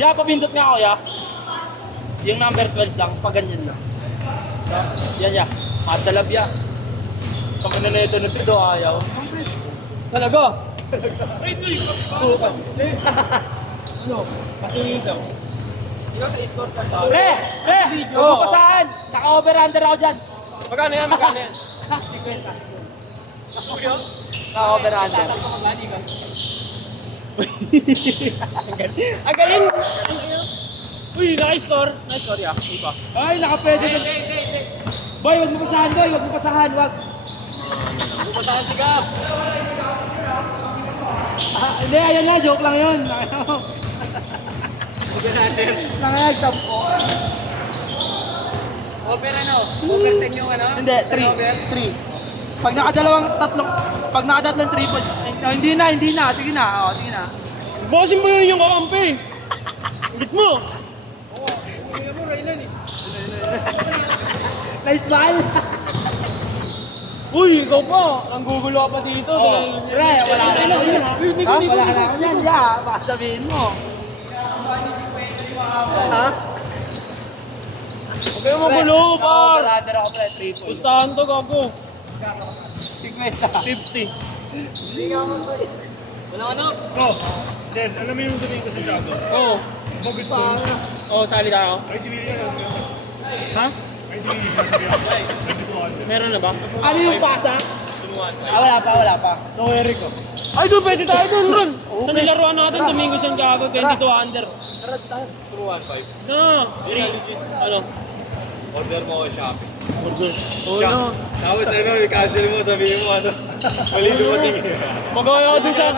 Diya, papindot nga kuya. Yung number 12 lang, pag ganyan lang. Yan ya. At sa labya. Pag nanito na ito, ayaw. Talaga? Ano? Kasi ito. Ikaw sa score ka ba? Pre! Huwag mo pasahan! Naka-over-under ako dyan. Magkano yan? Magkano yan? 50. Naka-over-under. Ang galing! Uy, naka-score. Naka-score ya. Iba. Ay, naka-pwede. Boy, huwag mo pasahan, boy. Huwag mo pasahan, wag. Huwag mo pasahan si Gab. Hindi, ayan na. Joke lang yun. Lang yan, stop ko. Over ano? Over 10 yung ano? Hindi, 3. Pag nakadalawang 3 points. Hindi na. Sige na. O, sige na. Bosin mo yun yung kakampi. Ulit mo. Nice ball! Uy, ikaw pa. Ang gugulo ka pa dito. Pre, wala ka na yan. Ha? Wala ka na yan. Ya, baka sabihin mo. Ha? Huwag kayo magulo, par. Brother ako pre, 3 points. Pustahan to, gago. 50. 50. Wala ano? Oh, Dev, alam mo yung sabihin ko sa Jago? Oo. Mag gusto. Oo, sali ka ako. Ay, si William, alam mo yun. Ha? Ay, si William, sabi ako. Meron na ba? Ano yung pasa? Wala pa. No, Eric, oh. Ay, doon, pwede tayo doon, Ron. Sa nilaruan natin, Domingo San Gago, 22 under. Na. Ano? Order mo ako shopping. Oo na. Tapos ano, i-cancel mo, sabihin mo ano. Mali dumating. Magaya ka dun sa...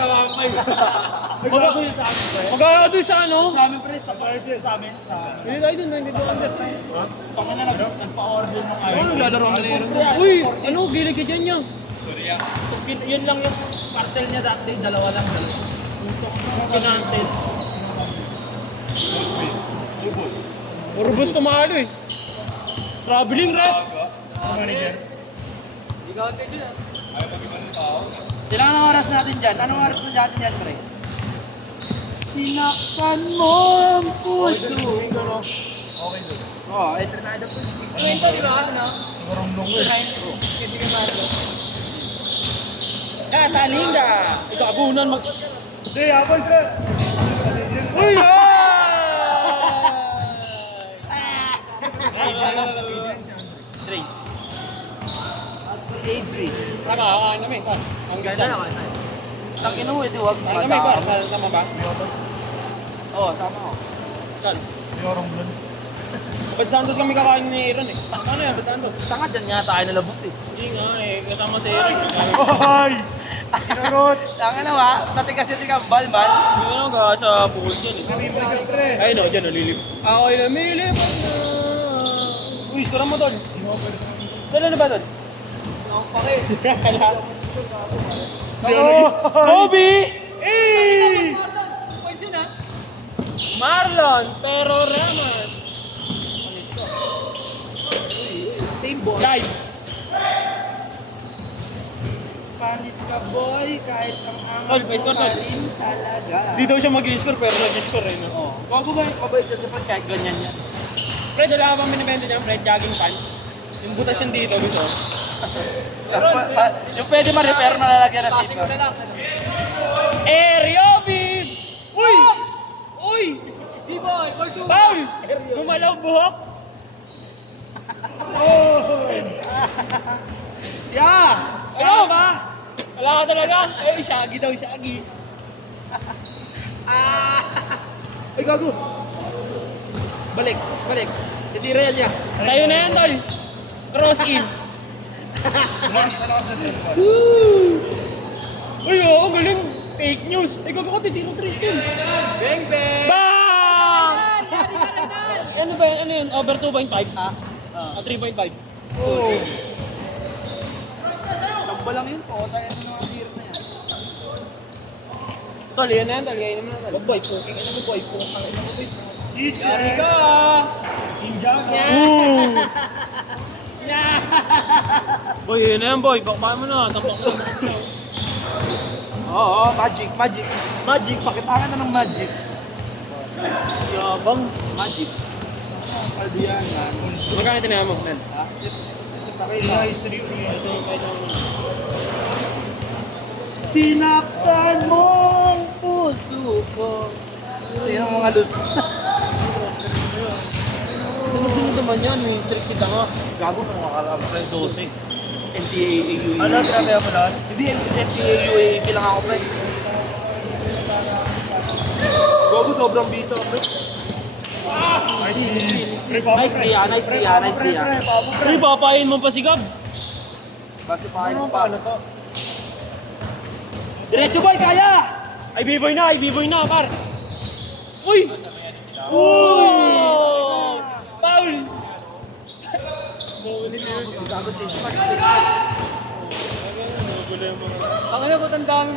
Magaya ka dun sa ano? Sa amin pre, sa party sa amin. Hindi tayo dun, 92 under. Pag na nagpa-order ng Oo, naglalaro ka na yun. Uy, ano, gilig ka dyan niya. Tapos yun lang yung parcel niya that day, dalawa lang. Yung cancel. Puro bus tumalo eh. Traveling rep. Manager. Ilang oras natin dyan? Anong oras na natin dyan pre? Sinaktan mo ang puso. Oo, Eternado po. Kwento, di ba? Ano? Katalinga! Ikaw, abunan mag... Hindi, habol ka. Uy! Three. At si Adri. Tama, kakain kami. Ang ganda. Tangin mo, ito wag Kakain kami ba? Tama ba? Oo, tama ako. Saan? May orong blon. Ba't Santos kami kakain ni Aaron eh? Ano yan? Ba't Santos? Tanga dyan nga tayo nalabos eh. Hindi nga eh. Kasama si Eric. Ay! Sinurot! Tanga na ba? Dati kasi tika bal-bal. Hindi nga ka sa pools yan eh. Nalibay ka, pre. Ayun o, dyan nalilip. Ako ay namilip na. Uy, sura mo doon. Dala na ba doon? Ako pa rin. Kobe! Eh! Marlon Pero Ramos. Same ball. Live. Panis ka boy, kahit ang Tol, may score, tol. rin talaga. Di daw siya mag-score pero nag-score eh. No? Oo. Bago ba yung mabait dyan sa pag-check ganyan yan? Fred, wala ka bang binibenta niya? Fred, jogging pants. Yung butas yan dito, gusto. Yung pwede ma-repair na lalagyan na sito. Eriobib! Uy! Uy! Paul! Gumalaw buhok! Yeah! Ano ba? Wala ka talaga? Eh, shaggy daw, shaggy. Ay, gago! Balik. Hindi real niya. Sa'yo na yan, tol. Cross in. Uy, oo, galing. Fake news. Ay, gago ko, titino Tristan. Bang, bang! Bang! Ano ba yan? Ano yun? Over 2.5? Ha? 3.5. Oh. Tamba lang yun po. Tayo ng mga beer na yan. Tol, yan na yan, tol. Kainin mo na, tol. Boy, puking. Ano mo, boy? Pukang. Ano mo, boy? Yari ka! Boy, yun na yan, boy. Bakbahan mo na. Tapak mo. Oo, magic. Magic, pakitangan na ng magic. Yabang. Magic. Aldian yan. Magkano tinahan mo, Mel? Nice review. Sinaktan mo ang puso ko. Yan ang mga lus. Sunod naman yan, may strict kita nga. Gago kung makakarap sa 12. NCAA UAAP. Ano, grabe mo lahat? Hindi, NCAA UAAP lang ako, pre. Gago, sobrang bito, pre. Nice day, nice day, nice day. Uy, papayin mo pa si Gab. Kasi paano pa. Diretso boy, kaya! Ay, B-boy na, par. Uy! Uy! Paul! Pakaya ko tandaan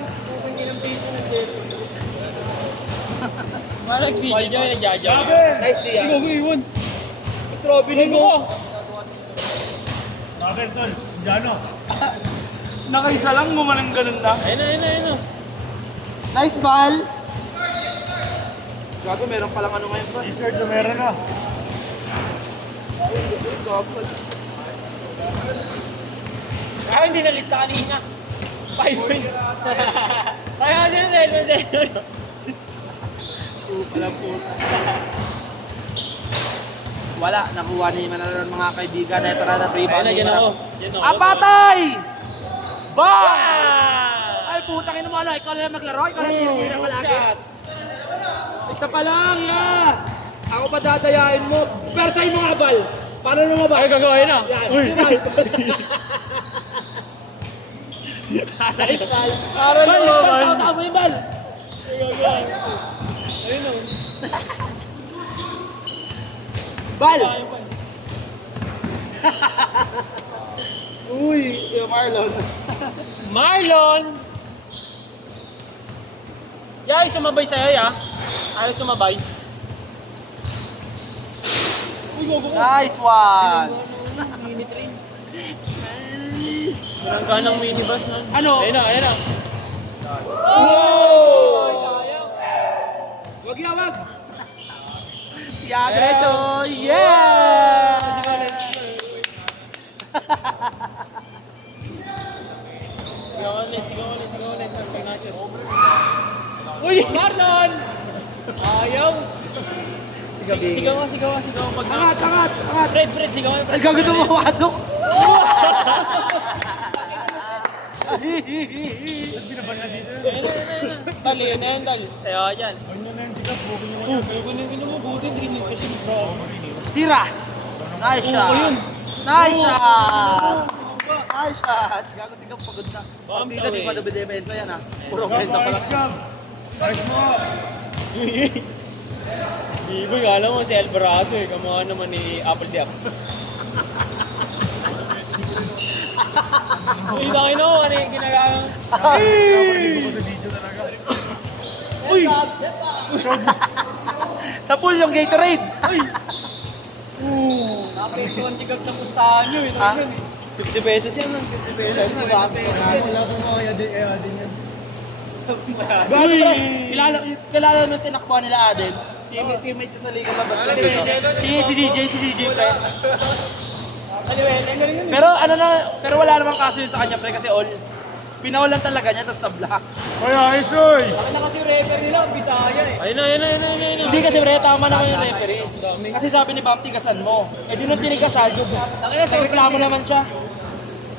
kung ilang piso na set. Nag-video niya, nagjajaw. Nice day, Ikaw ko iwan. Trophy ni ko. Bakit, tol? Diano. Nakaisa lang mo man ang ganun na. Ayun na. Nice ball! Gago, meron palang ano ngayon pa. T-shirt na meron na. Ah, hindi na-lista kanina. 5 points. Kaya din. Wala, nakuha ni Manalo ng mga kaibigan. Ito na na Ayun na, dyan ako. Apatay! Bang! Ay, putang ina mo, ano? Ikaw na lang maglaro? Ikaw na tinitira mo lagi? Isa pa lang, Ako pa dadayain mo. Pero sa'yo mo nga, Bal. Paano mo ba? Ay, gagawin na. Yan, Uy. Para Bal, mo, Bal. tao mo yung Bal. Bal! Uy, yung Marlon. Marlon! Yay, sumabay sa'yo, ya. Ayaw sumabay. Uy, gogo ko. Nice one! Walang ganang minibus nun. Ano? Ayun na. Oh! Wag yan, wag! Yeah, diretso! Yeah! Sigaw ulit. Uy! Marlon! Ayaw! Sigaw. Angat! Fred, sigaw. Ay, gagawin mo mawasok! Dali, yun na yan, dali. Sa'yo ka dyan. Ano na yun, sikat? Bukin nyo na yan. Gano'n mo, buti, hindi ko siya Tira! Nice shot! Nice shot! Nice shot! Gago, sigaw, pagod na. Bam, Pagkita, di sawi. pa nabidepensa yan, ha? Puro pensa pa Nice lang. job. Nice mo. Biboy, alam mo si Alvarado eh. Kamukha naman ni Apple Diap. Uy, takin ako. Ano yung ginagawa? Kapalibo ko sa video talaga. Uy! Sa pool yung Gatorade! Napektuhan si Gab sa pustahan nyo eh. Ha? 50 pesos yan lang. 50 pesos. Wala ko mga din yan. Gago, pre! Kilala nung tinakbuhan nila Aden. Teammate ko sa liga labas na dito. Si CJ, pre. Pero wala namang kaso yun sa kanya, pre, kasi all. Pinawalan talaga niya, tapos tabla. Kaya, Isoy! Ano na kasi refer nila, Bisaya eh. Ayun na. Hindi kasi, pre, tama naman yung referee. Kasi sabi ni Bam, tigasan mo. Eh, di nung tinigasan, reklamo naman siya.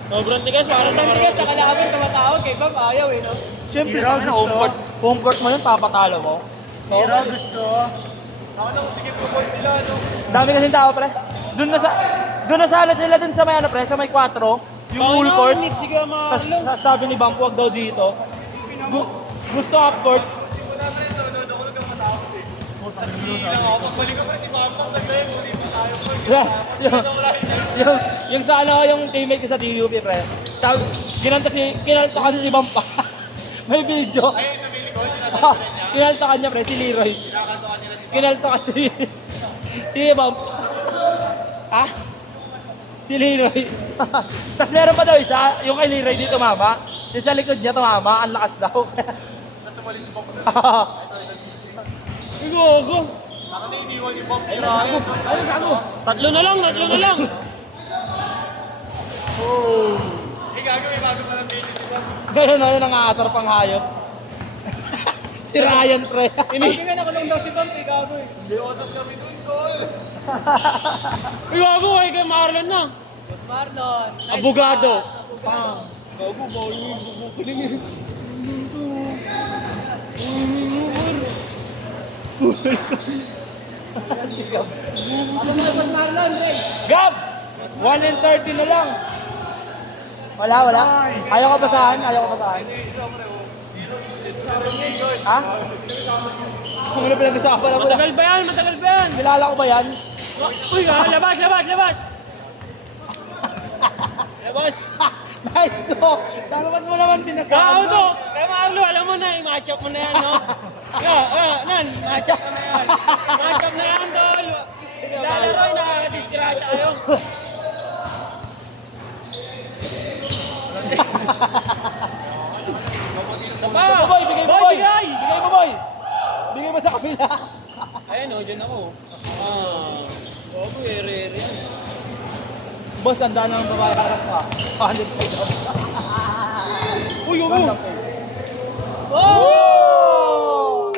Sobrang tigas, parang tigas. Sa kalaban, tumatawag kay Bam, ayaw eh, no? Siyempre, Tira, gusto. home court mo yun, papatalo mo. Tira, gusto. Ako lang, sige po point nila, no? Dami kasing tao, pre. Doon na sala sila dun sa may ano, pre, sa may 4, yung full court. Sige, Tapos sabi ni Bam, huwag daw dito. Gusto half court. Yeah, yung sa ano, yung teammate ko sa TUP, pre. Sabi, kinalta kasi si Bam pa. May video. Kinalta kanya, pre, si Leroy. Kinalta kasi si Bam. Ha? Si Leroy. Tapos meron pa daw isa, yung kay Leroy dito tumama. Yung sa likod niya tumama, ang lakas daw. Nasa mali si Bam. Gogo. Ayun, gago. Tatlo na lang. Ngayon na yun ang aatar pang hayop. Si Ryan, pre. Hindi nga nakulong daw si Dante, gago eh. Uy, gago, ay kay Marlon na. Marlon. Abogado. Gago, bawal mo yung bubukuling eh. Gab! 1 and 30 na lang. Wala. Ayaw ka basahan. Ha? Kung ano pinag-usapan ako lang. Matagal ba yan? Kilala ko ba yan? Uy, labas. Labas. Nice to! Dapat mo naman Gago pinagkaan. to. Kay Marlo, alam mo na, i-match up mo na yan, no? Match up na yan. Match up na yan, tol. Lalaroy, nakakadisgrasya kayo. Bigay mo, boy! Bigay mo, boy! Bigay! Bigay mo, boy! Bigay mo sa kabila. Ayan o, dyan ako. Gago, ere-ere yan. Boss, ang daan ng babae harap ka. 100 pesos. Uy, Oh!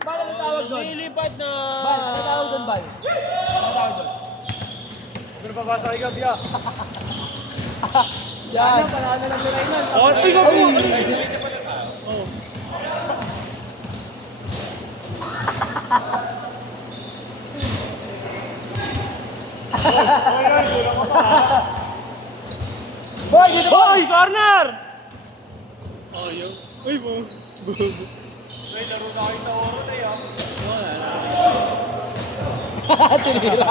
Bal, ano tawag doon? Lilipat na. Bal, ano tawag doon, Bal? Ano tawag doon? Ano babasa kay Gabi ah? Yan. Panalo lang si Raynan. Uy, gago. Boy, dito boy! Hoy, corner! Uy, mo. May laro na kayo sa oro na yan. Tinira.